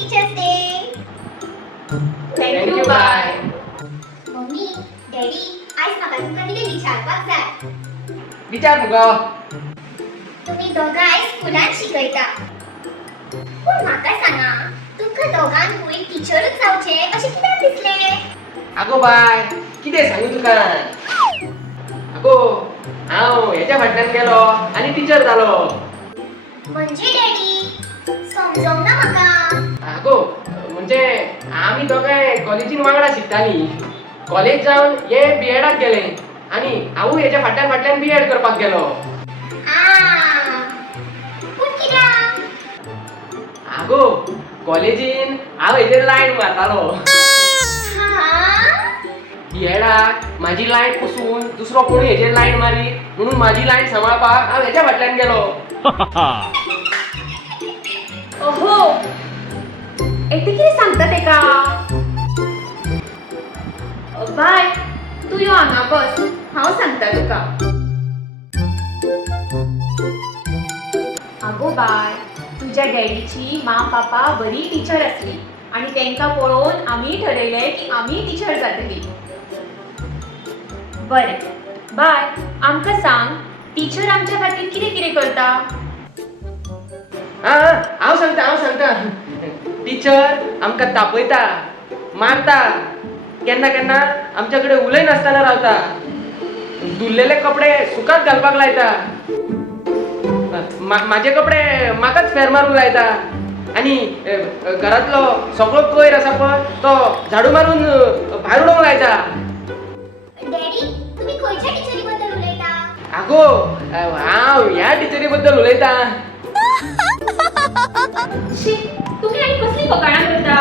Teachers day. Thank you bye. Mummy daddy आज म्हाका तुमकां कितें विचारपाक जाय. विचार मुगो. तुम्ही दोगांय स्कुलान शिकयता पूण म्हाका सांगा तुमकां दोगांकूय टीचरूच जावचें अशें कित्याक दिसलें. आगो बाय कितें सांगू तुका. आगो हांव हेच्या फाटल्यान गेलो आनी टीचर जालो. म्हणजे डॅडी समजोंक ना म्हाका. आगो म्हणजे आमी दोगांय कॉलेजीन वांगडा शिकतालीं. कॉलेज जावन हे बीएडाक गेले आनी हांवूय हेच्या फाटल्यान फाटल्यान बीएड करपाक गेलो. पूण कित्याक. आगो कॉलेजीन हांव हेजेर लायन मारतालो. बीएडाक म्हाजी लायन पसून दुसरो कोणी हेजेर लायन मारी म्हणून म्हाजी लायन सांबाळपाक हांव हेच्या फाटल्यान गेलो. ओहो एते कितें सांगता तेका. बाय तूं यो हांगा बस हांव सांगता तुका. आगो बाय तुज्या डॅडीची मा पापा बरी टीचर आसली आनी तांकां पळोवन आमी ठरयलें की आमी टीचर जातली. बरें बाय आमकां सांग टीचर आमच्या खातीर कितें कितें करता. हांव सांगता. टीचर आमकां तापयता, मारता, केन्ना केन्ना आमच्या कडेन उलय नासतना रावता, धुल्लेले कपडे सुकात घालपाक लायता, म्हाजे कपडे म्हाकाच फेर मारूंक लायता आनी घरांतलो सगळो कोयर आसा पळय तो झाडू मारून भायर उडोवंक लायता. डॅडी तुम्ही खंयच्या टिचरी बद्दल उलयता. आगो हांव ह्या टिचरी बद्दल उलयता. शी तुम्ही आनी कसली फकाणां करता.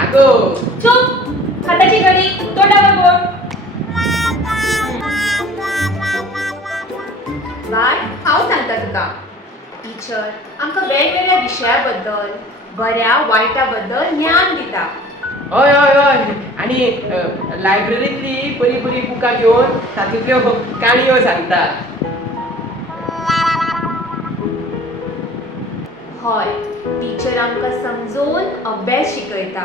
आगो चूप हाताची घडी तोंडावर बोट. बाय हांव सांगता तुका. टीचर आमकां वेगवेगळ्या विशया बद्दल बऱ्या वायटा बद्दल ज्ञान दिता. हय हय हय आनी लायब्ररींतली बरी बरी बुकां घेवन तातूंतल्यो काणयो सांगता. हय टीचर आमकां समजून अभ्यास शिकयता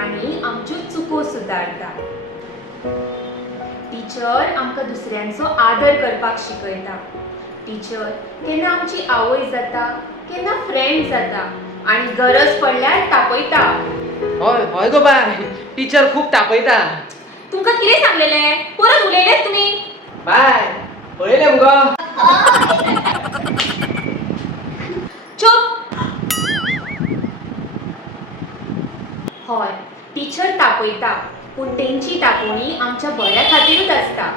आनी आमच्यो चुको सुदारता. टीचर आमकां दुसऱ्यांचो आदर करपाक शिकयता. टीचर केन्ना आमची आवय जाता केन्ना फ्रेंड जाता आनी गरज पडल्यार तापयता. हय हय गो बाय टीचर खूब तापयता. तुमकां कितें सांगलेलें परत उलयलेत तुमी. बाय पळयलें मुगो. चूप. हय टीचर तापयता पूण तेंची तापोवणी आमच्या बऱ्या खातीरूच आसता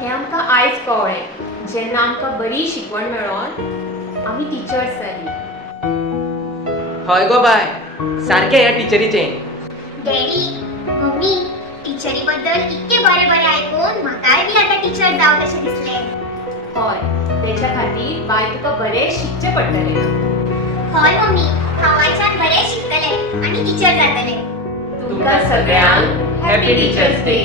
हें आमकां आयज कळ्ळें जेन्ना आमकां बरी शिकवण मेळोन आमी टिचर्स जालीं. हय गो बाय सारकें ह्या टिचरीचें. डॅडी मम्मी टिचरी बद्दल इतके बरें बरें आयकून म्हाकाय बी आतां टीचर जावं कशें दिसलें. हय तेच्या खातीर बाय तुका बरें शिकचें पडटलें. हय मम्मी हांव आयच्यान बरें शिकतलें आनी टीचर जातलें. तुमकां सगळ्यांक हॅपी टिचर्स डे.